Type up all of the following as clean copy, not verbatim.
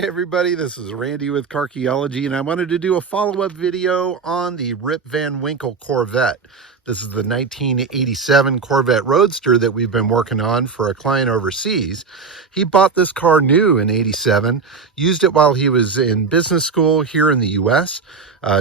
Hey everybody, this is Randy with Carchaeology, and I wanted to do a follow-up video on the Rip Van Winkle Corvette. This is the 1987 Corvette Roadster that we've been working on for a client overseas. He bought this car new in '87, used it while he was in business school here in the US,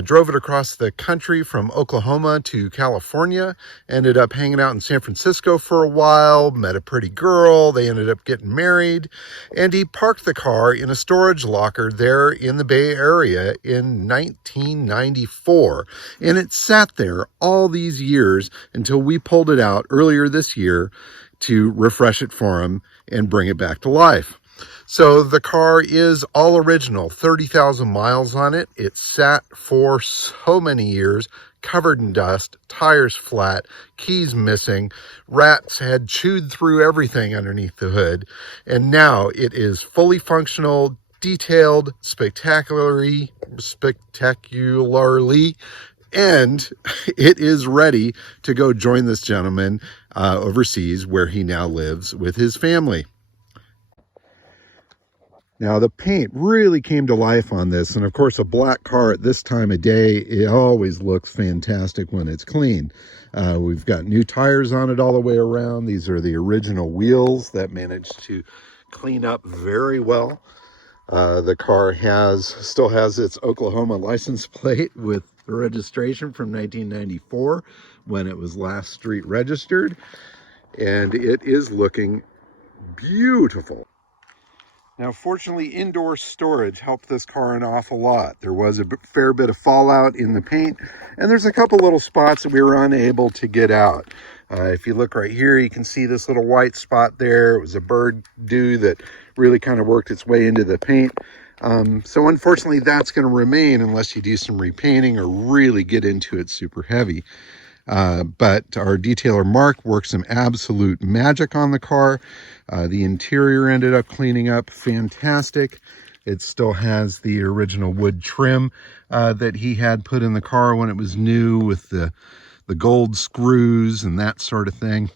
drove it across the country from Oklahoma to California, ended up hanging out in San Francisco for a while, met a pretty girl, they ended up getting married, and he parked the car in a storage locker there in the Bay Area in 1994. And it sat there all these years until we pulled it out earlier this year to refresh it for him and bring it back to life. So the car is all original, 30,000 miles on it. It sat for so many years, covered in dust, tires flat, keys missing, rats had chewed through everything underneath the hood, and now it is fully functional, detailed, spectacularly, and it is ready to go join this gentleman overseas where he now lives with his family. Now, the paint really came to life on this, and of course, a black car at this time of day, it always looks fantastic when it's clean. We've got new tires on it all the way around. These are the original wheels that managed to clean up very well. The car still has its Oklahoma license plate with the registration from 1994 when it was last street registered, and it is looking beautiful. Now, fortunately, indoor storage helped this car an awful lot. There was a fair bit of fallout in the paint, and there's a couple little spots that we were unable to get out. If you look right here, you can see this little white spot there. It was a bird dew that really kind of worked its way into the paint. So unfortunately, that's going to remain unless you do some repainting or really get into it super heavy. But our detailer Mark worked some absolute magic on the car. The interior ended up cleaning up fantastic. It still has the original wood trim that he had put in the car when it was new with the gold screws and that sort of thing.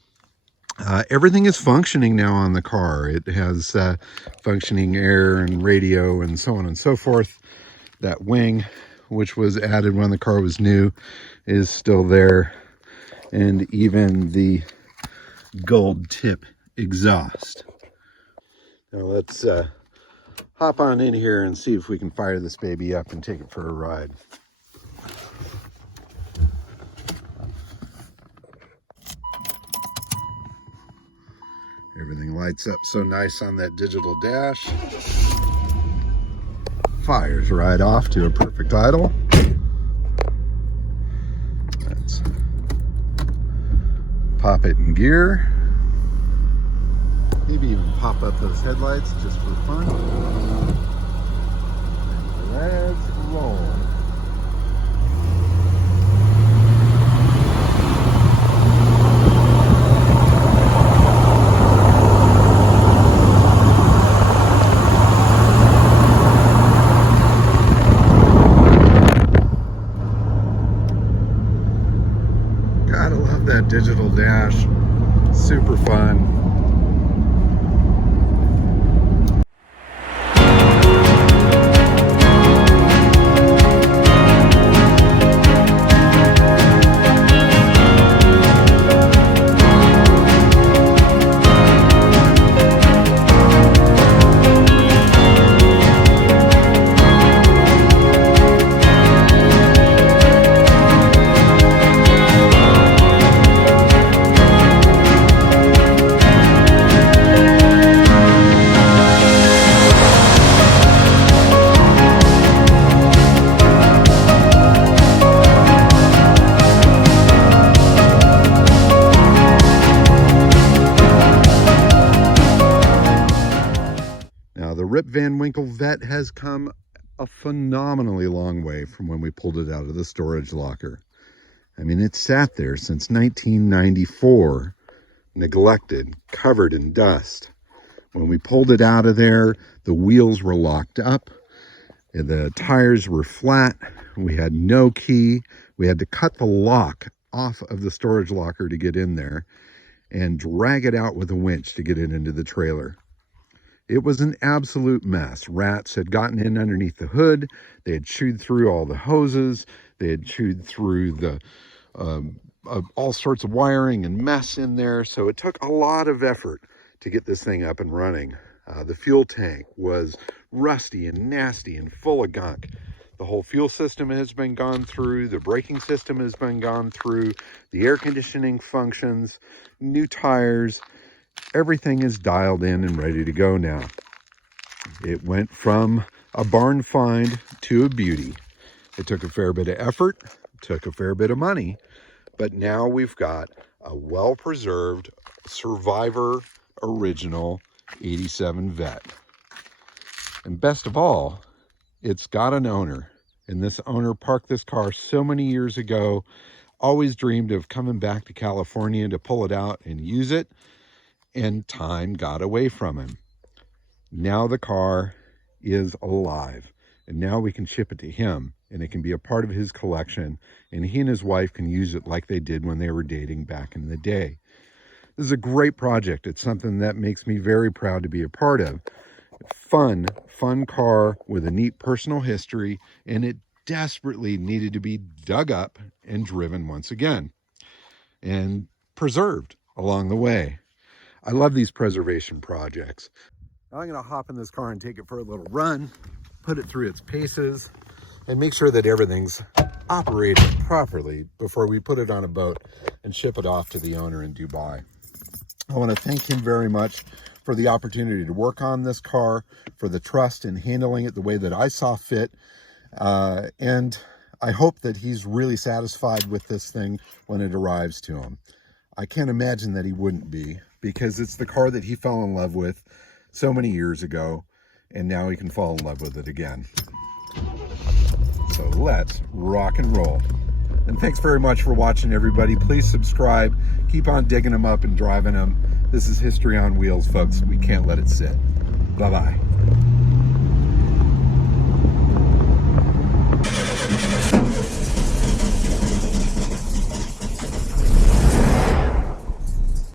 Everything is functioning now on the car. It has functioning air and radio and so on and so forth. That wing, which was added when the car was new, is still there. And even the gold tip exhaust. Now let's hop on in here and see if we can fire this baby up and take it for a ride. Everything lights up so nice on that digital dash. Fires right off to a perfect idle. Let's pop it in gear. Maybe even pop up those headlights just for fun. And let's roll. Gotta love that digital dash. Super fun. The Rip Van Winkle Vet has come a phenomenally long way from when we pulled it out of the storage locker. I mean, it sat there since 1994, neglected, covered in dust. When we pulled it out of there, the wheels were locked up, the tires were flat, we had no key, we had to cut the lock off of the storage locker to get in there and drag it out with a winch to get it into the trailer. It was an absolute mess. Rats had gotten in underneath the hood. They had chewed through all the hoses. They had chewed through the all sorts of wiring and mess in there. So it took a lot of effort to get this thing up and running. The fuel tank was rusty and nasty and full of gunk. The whole fuel system has been gone through. The braking system has been gone through. The air conditioning functions, new tires, everything is dialed in and ready to go now. It went from a barn find to a beauty. It took a fair bit of effort, took a fair bit of money, but now we've got a well-preserved Survivor original 87 Vet. And best of all, it's got an owner. And this owner parked this car so many years ago, always dreamed of coming back to California to pull it out and use it, and time got away from him. Now the car is alive, and now we can ship it to him, and it can be a part of his collection, and he and his wife can use it like they did when they were dating back in the day. This is a great project. It's something that makes me very proud to be a part of. Fun car with a neat personal history, and it desperately needed to be dug up and driven once again and preserved along the way. I love these preservation projects. Now I'm going to hop in this car and take it for a little run, put it through its paces, and make sure that everything's operated properly before we put it on a boat and ship it off to the owner in Dubai. I want to thank him very much for the opportunity to work on this car, for the trust in handling it the way that I saw fit. And I hope that he's really satisfied with this thing when it arrives to him. I can't imagine that he wouldn't be, because it's the car that he fell in love with so many years ago, and now he can fall in love with it again. So let's rock and roll. And thanks very much for watching, everybody. Please subscribe. Keep on digging them up and driving them. This is History on Wheels, folks. We can't let it sit. Bye-bye.